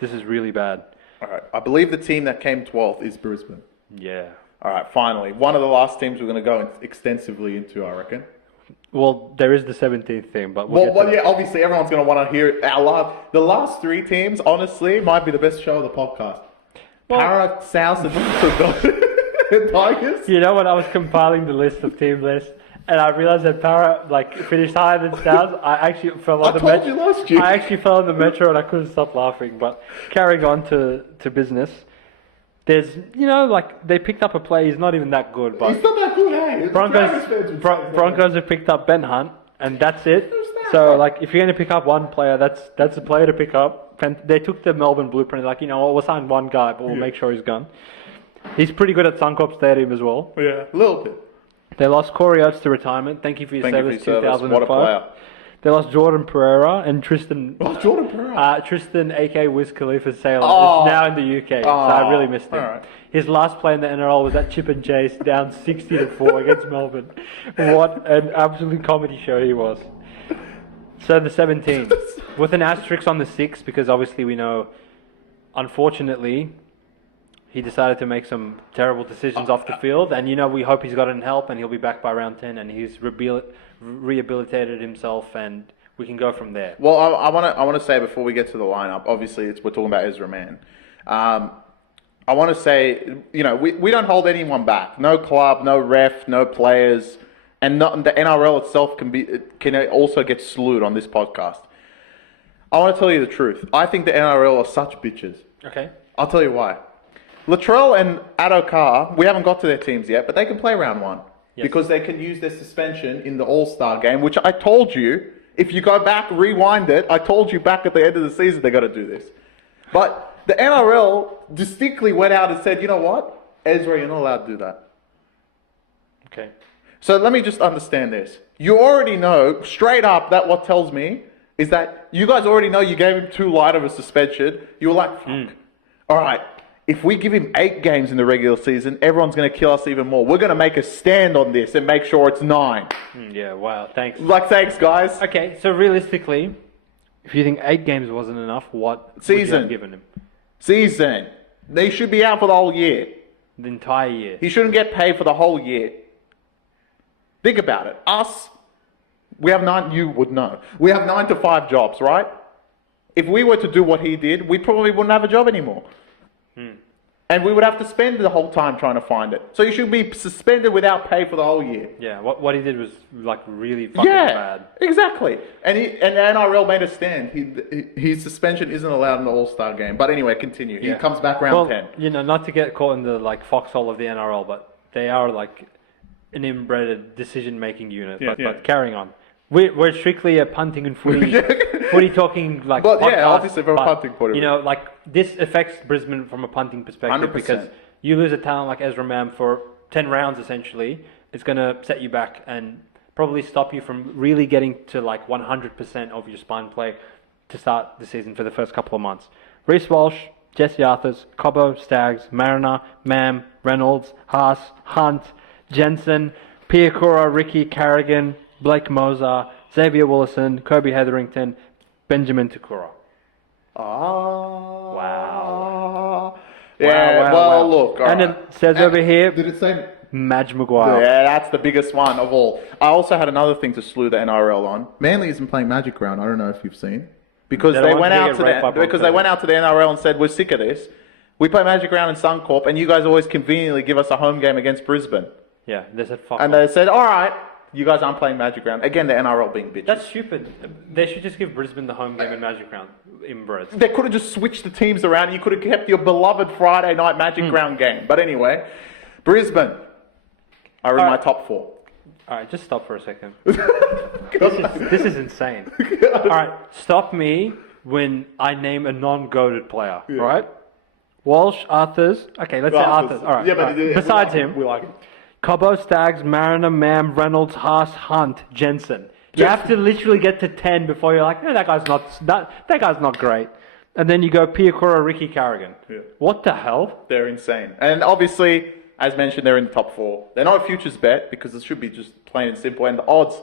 This is really bad. All right. I believe the team that came 12th is Brisbane. Yeah. All right, finally. One of the last teams we're going to go extensively into, I reckon. Well, there is the 17th team, but we'll yeah, obviously everyone's going to want to hear the last three teams, honestly, might be the best show of the podcast. Para, South, and Tigers. You know, when I was compiling the list of team lists, and I realized that Para finished higher than South, I actually fell on the metro. I told you last year. I actually fell on the metro and I couldn't stop laughing. But carrying on to business, there's, they picked up a player. He's not even that good. But he's not that good, hey? Broncos have picked up Ben Hunt, and that's it. So, if you're going to pick up one player, that's a player to pick up. And they took the Melbourne blueprint, we'll sign one guy, but we'll make sure he's gone. He's pretty good at Suncorp Stadium as well. Yeah, a little bit. They lost Corey Oates to retirement. Thank you for your service, 2005. What a player. They lost Jordan Pereira and Tristan. Oh, Jordan Pereira. Tristan, a.k.a. Wiz Khalifa Salem, is now in the UK, so I really missed him. Right. His last play in the NRL was at Chip and Chase, down 60-4 against Melbourne. What an absolute comedy show he was. So the 17, with an asterisk on the 6, because obviously we know, unfortunately, he decided to make some terrible decisions off the field, and we hope he's gotten help and he'll be back by round 10 and he's rehabilitated himself and we can go from there. Well, I want to say before we get to the lineup, obviously we're talking about Ezra Mann. I want to say, we don't hold anyone back. No club, no ref, no players, and the NRL itself can also get slewed on this podcast. I want to tell you the truth. I think the NRL are such bitches. Okay. I'll tell you why. Latrell and Addo-Carr, we haven't got to their teams yet, but they can play round 1. Yes. Because they can use their suspension in the All-Star game, which I told you, if you go back, rewind it, I told you back at the end of the season they've got to do this. But the NRL distinctly went out and said, you know what? Ezra, you're not allowed to do that. Okay. So let me just understand this. You already know, straight up, that what tells me is that you guys already know you gave him too light of a suspension. You were like, fuck. All right. If we give him 8 games in the regular season, everyone's going to kill us even more. We're going to make a stand on this and make sure it's 9. Yeah, wow, thanks. Thanks, guys. Okay, so realistically, if you think 8 games wasn't enough, what would you have given him? Season. They should be out for the whole year. The entire year. He shouldn't get paid for the whole year. Think about it. Us, we have 9, you would know. We have 9 to 5 jobs, right? If we were to do what he did, we probably wouldn't have a job anymore. And we would have to spend the whole time trying to find it. So you should be suspended without pay for the whole year. Yeah, what he did was really fucking bad. Exactly. And the NRL made a stand. His suspension isn't allowed in the All-Star game. But anyway, continue. He comes back round 10. Not to get caught in the foxhole of the NRL, but they are an inbred decision-making unit. But carrying on. We're strictly a punting and footy talking But podcast, obviously from a punting point of view. This affects Brisbane from a punting perspective 100%. Because you lose a talent like Ezra Mann for 10 rounds essentially, it's going to set you back and probably stop you from really getting to 100% of your spine play to start the season for the first couple of months. Reece Walsh, Jesse Arthurs, Cobbo, Staggs, Mariner, Mam, Reynolds, Haas, Hunt, Jensen, Piakura, Ricky, Carrigan, Blake Moser, Xavier Willison, Kobe Hetherington, Benjamin Takura. Wow. Yeah, wow. Look. And right. it says over here, did it say Madge Maguire? Yeah, that's the biggest one of all. I also had another thing to slew the NRL on. Manly isn't playing Magic Round. I don't know if you've seen. Because they went out to the NRL and said, we're sick of this. We play Magic Round in Suncorp, and you guys always conveniently give us a home game against Brisbane. Yeah, they said fuck and off. They said, all right, you guys aren't playing Magic Round. Again, the NRL being bitches. That's stupid. They should just give Brisbane the home game in Magic Round. Inbred. They could have just switched the teams around. You could have kept your beloved Friday night Magic Round game. But anyway, Brisbane are in my top 4. All right, just stop for a second. This is insane. All right, stop me when I name a non-goated player, right? Walsh, Arthurs. Okay, let's say Arthurs. All right. Yeah, but besides him, we like him. Cobbo, Staggs, Mariner, Mam, Reynolds, Haas, Hunt, Jensen. You have to literally get to 10 before you're like, that guy's not great. And then you go Piakura, Ricky, Carrigan. Yeah. What the hell? They're insane. And obviously, as mentioned, they're in the top 4. They're not a futures bet because it should be just plain and simple. And the odds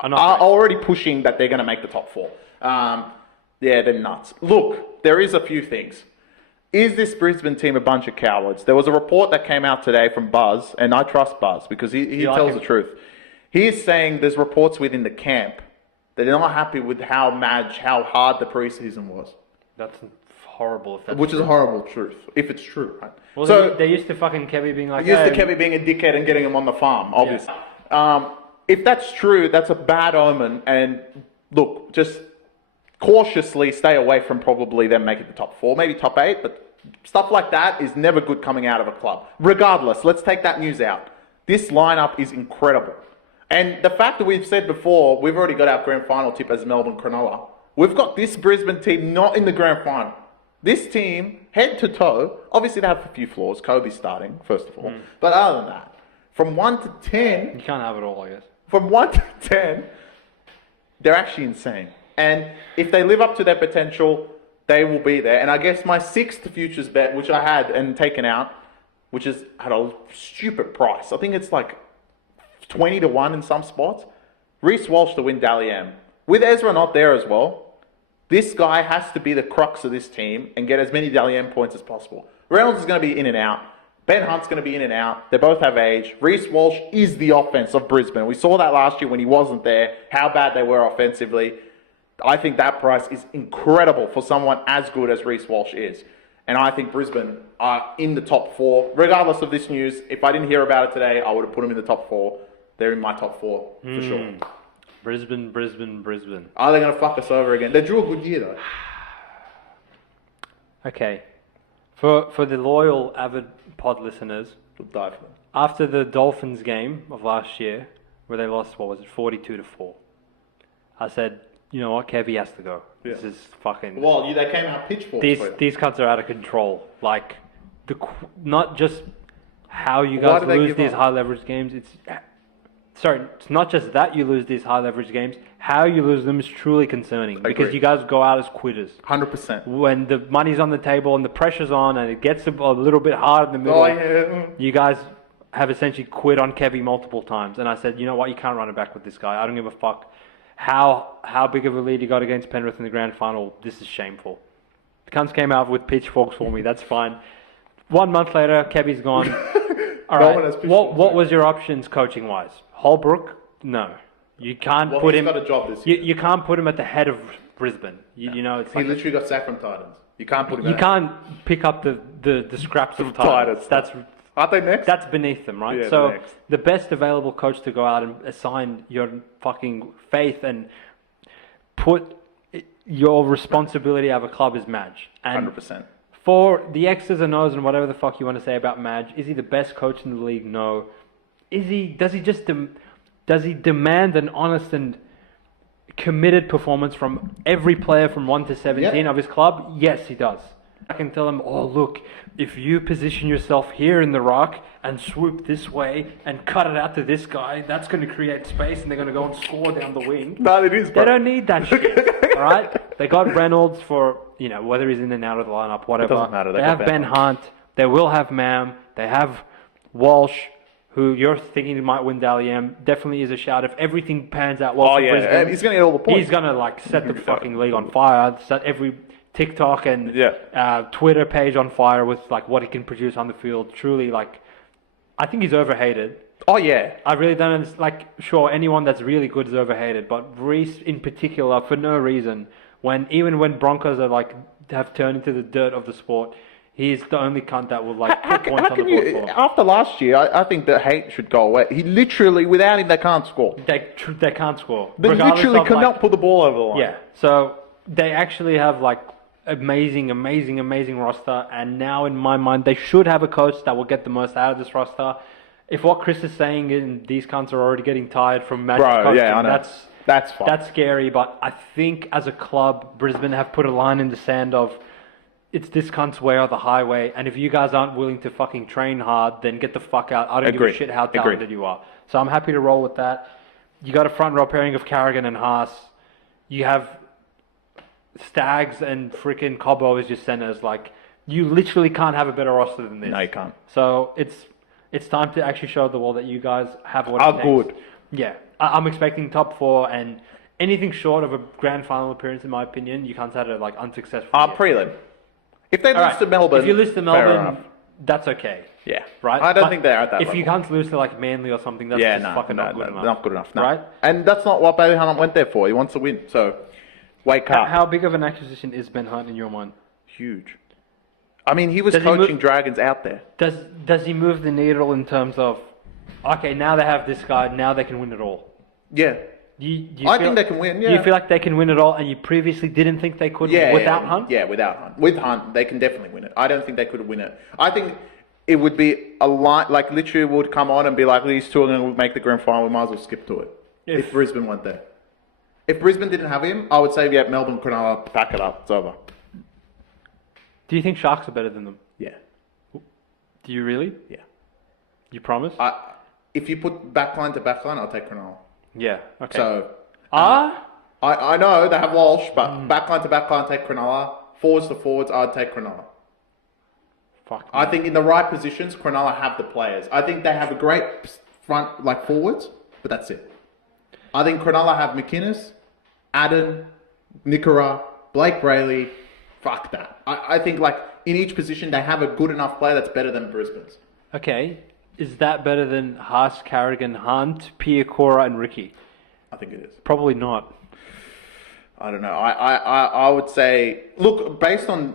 are already pushing that they're going to make the top 4. Yeah, they're nuts. Look, there is a few things. Is this Brisbane team a bunch of cowards? There was a report that came out today from Buzz, and I trust Buzz because he tells the truth. He is saying there's reports within the camp that they're not happy with how hard the preseason was. That's horrible. If that's Which is a horrible truth, if it's true. Right? Well, so they used to fucking Kevy being like... Kevy being a dickhead and getting him on the farm, obviously. Yeah. If that's true, that's a bad omen. And look, just cautiously stay away from probably them making the top 4, maybe top 8. But stuff like that is never good coming out of a club. Regardless, let's take that news out. This lineup is incredible. And the fact that we've said before, we've already got our grand final tip as Melbourne Cronulla. We've got this Brisbane team not in the grand final. This team, head to toe, obviously they have a few flaws. Kobe's starting, first of all. But other than that, from 1 to 10... You can't have it all, I guess. From 1 to 10, they're actually insane. And if they live up to their potential, they will be there. And I guess my 6th futures bet, which I had and taken out, which is at a stupid price. I think it's like 20 to 1 in some spots. Reece Walsh to win Dally M. With Ezra not there as well, this guy has to be the crux of this team and get as many Dally M points as possible. Reynolds is going to be in and out. Ben Hunt's going to be in and out. They both have age. Reece Walsh is the offense of Brisbane. We saw that last year when he wasn't there, how bad they were offensively. I think that price is incredible for someone as good as Reece Walsh is. And I think Brisbane are in the top 4. Regardless of this news, if I didn't hear about it today, I would have put them in the top 4. They're in my top 4, for sure. Brisbane. Are they going to fuck us over again? They drew a good year, though. Okay. For the loyal, avid pod listeners, We'll die for them. after the Dolphins game of last year, where they lost, 42-4, I said, you know what, Kevy has to go. Yeah. This is fucking... Well, they came out pitchforks. These cunts are out of control. Like, not just how you guys lose these high leverage games. It's not just that you lose these high leverage games. How you lose them is truly concerning. Because you guys go out as quitters. 100%. When the money's on the table and the pressure's on and it gets a little bit hard in the middle, you guys have essentially quit on Kevy multiple times. And I said, you know what, you can't run it back with this guy. I don't give a fuck how big of a lead you got against Penrith in the grand final. This is shameful. The cunts came out with pitchforks for me. That's fine. 1 month later, Kevy's gone. All right. What was your options coaching wise? Holbrook? No. You can't put him. He's got a job this year. You can't put him at the head of Brisbane. You know, it's he literally got sacked from Titans. You can't put him. You can't pick up the scraps of Titans. Aren't they next? That's beneath them, right? Yeah, so the best available coach to go out and assign your fucking faith and put your responsibility of a club is Madge. 100%. For the X's and O's and whatever the fuck you want to say about Madge, is he the best coach in the league? No. Does he demand an honest and committed performance from every player from 1 to 17 of his club? Yes, he does. I can tell him, oh, look, if you position yourself here in the rock and swoop this way and cut it out to this guy, that's going to create space and they're going to go and score down the wing. No, it is, bro. They don't need that shit, all right? They got Reynolds for, whether he's in and out of the lineup, whatever. It doesn't matter. They have Ben Hunt. They will have Mam. They have Walsh, who you're thinking might win Dally M. Definitely is a shout. If everything pans out well for Brisbane, he's going to get all the points. He's going to set the fucking league on fire. Set every TikTok and Twitter page on fire with what he can produce on the field. Truly, I think he's overhated. Oh yeah, I really don't understand. Sure, anyone that's really good is overhated, but Reece in particular, for no reason. Even when Broncos are have turned into the dirt of the sport, he's the only cunt that will put points on the board for him. After last year, I think the hate should go away. He literally, without him, they can't score. They can't score. They literally cannot put the ball over the line. Yeah, so they actually have amazing roster, and now in my mind they should have a coach that will get the most out of this roster. If what Chris is saying and these cunts are already getting tired from Magic's coaching, I know. That's fine. That's scary, but I think as a club, Brisbane have put a line in the sand of it's this cunt's way or the highway, and if you guys aren't willing to fucking train hard, then get the fuck out. I don't give a shit how talented you are. So I'm happy to roll with that. You got a front row pairing of Carrigan and Haas. You have Stags and freaking Cobbo as your centers. You literally can't have a better roster than this. No, you can't. So it's time to actually show the world that you guys have what it takes. Good. Yeah. I'm expecting top 4, and anything short of a grand final appearance, in my opinion, you can't say like unsuccessful. Prelim. If they lose to Melbourne, if you lose to fair Melbourne, enough. that's okay. Yeah. Right? I don't But think they're at that if level. you can't lose to like Manly or something, that's just fucking not good enough. Not good enough, no. Right? And that's not what Bailey Hunt went there for. He wants to win. So, wake up. How big of an acquisition is Ben Hunt in your mind? Huge. I mean, he was Does he coaching move- Dragons out there. Does he move the needle in terms of, okay, now they have this guy, now they can win it all? Yeah. I think they can win, Do you feel like they can win it all, and you previously didn't think they could without Hunt? Yeah, without Hunt. With Hunt, they can definitely win it. I don't think they could win it. I think it would be a lot, like literally would come on and be like, these two are going to make the grand final, we might as well skip to it. If Brisbane went there. If Brisbane didn't have him, I would say, yeah, Melbourne, Cronulla, pack it up, it's over. Do you think Sharks are better than them? Yeah. Do you really? Yeah. You promise? If you put backline to backline, I'll take Cronulla. Yeah, okay. So, I know they have Walsh, but backline to backline, take Cronulla. Forwards to forwards, I'd take Cronulla. Fuck. I think in the right positions, Cronulla have the players. I think they have a great front, like forwards, but that's it. I think Cronulla have McInnes, Adam, Nickera, Blake Brayley. Fuck that. I think like in each position, they have a good enough player that's better than Brisbane's. Okay. Is that better than Haas, Carrigan, Hunt, Piakora, and Ricky? I think it is. Probably not. I don't know. I would say, look, based on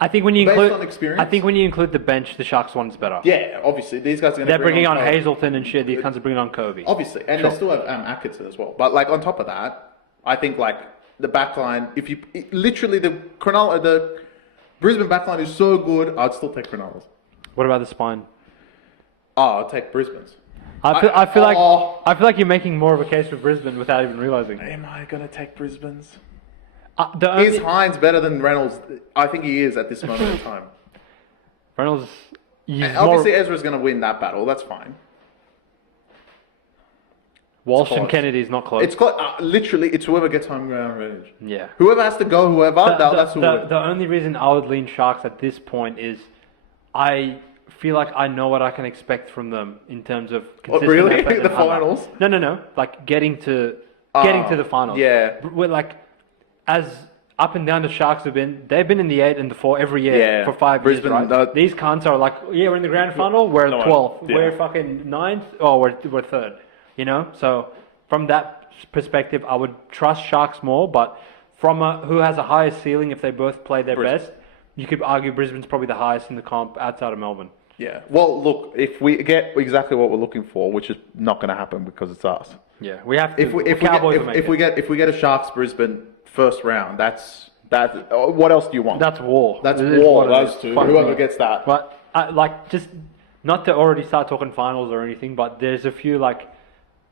experience. I think when you include the bench, the Sharks one's better. Yeah, obviously these guys are going to. They're bringing on Kobe. Hazelton and shit. These cunts are bringing on Kobe. Obviously, and they still have Atkinson as well. But like on top of that, I think like the backline. If you literally the Brisbane backline is so good, I'd still take Cronulla's. What about the spine? Oh, I'll take Brisbane's. I feel like you're making more of a case for Brisbane without even realizing. Am I going to take Brisbane's? Is Is Hines better than Reynolds? I think he is at this moment in time. Reynolds? Obviously, Ezra's going to win that battle. That's fine. Walsh and Kennedy's not close. It's close. Literally, it's whoever gets home ground advantage. Yeah. Whoever has to go, that's who wins. The only reason I would lean Sharks at this point is I feel like I know what I can expect from them in terms of consistent really? effort and The hunger. finals? No. Like getting to the finals. Yeah. We're like, as up and down the Sharks have been, they've been in the 8 and the 4 every year for 5 Brisbane, years, right? These cunts are like, yeah, we're in the grand final, we're 12th. Yeah. We're fucking 9th, oh, we're 3rd. You know? So from that perspective, I would trust Sharks more, but from who has a higher ceiling if they both play their best, you could argue Brisbane's probably the highest in the comp outside of Melbourne. Yeah. Well, look, if we get exactly what we're looking for, which is not going to happen because it's us. Yeah, we have to. If we get a Sharks Brisbane first round, that's what else do you want? That's war. That's It is war. what it Those is. two. Fuck Whoever me. gets that. But like, just not to already start talking finals or anything, but there's a few like,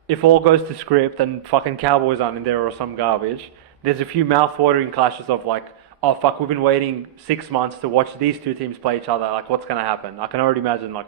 if all goes to script and fucking Cowboys aren't in there or some garbage, there's a few mouth-watering clashes of like, oh fuck, we've been waiting 6 months to watch these two teams play each other. Like, what's gonna happen? I can already imagine like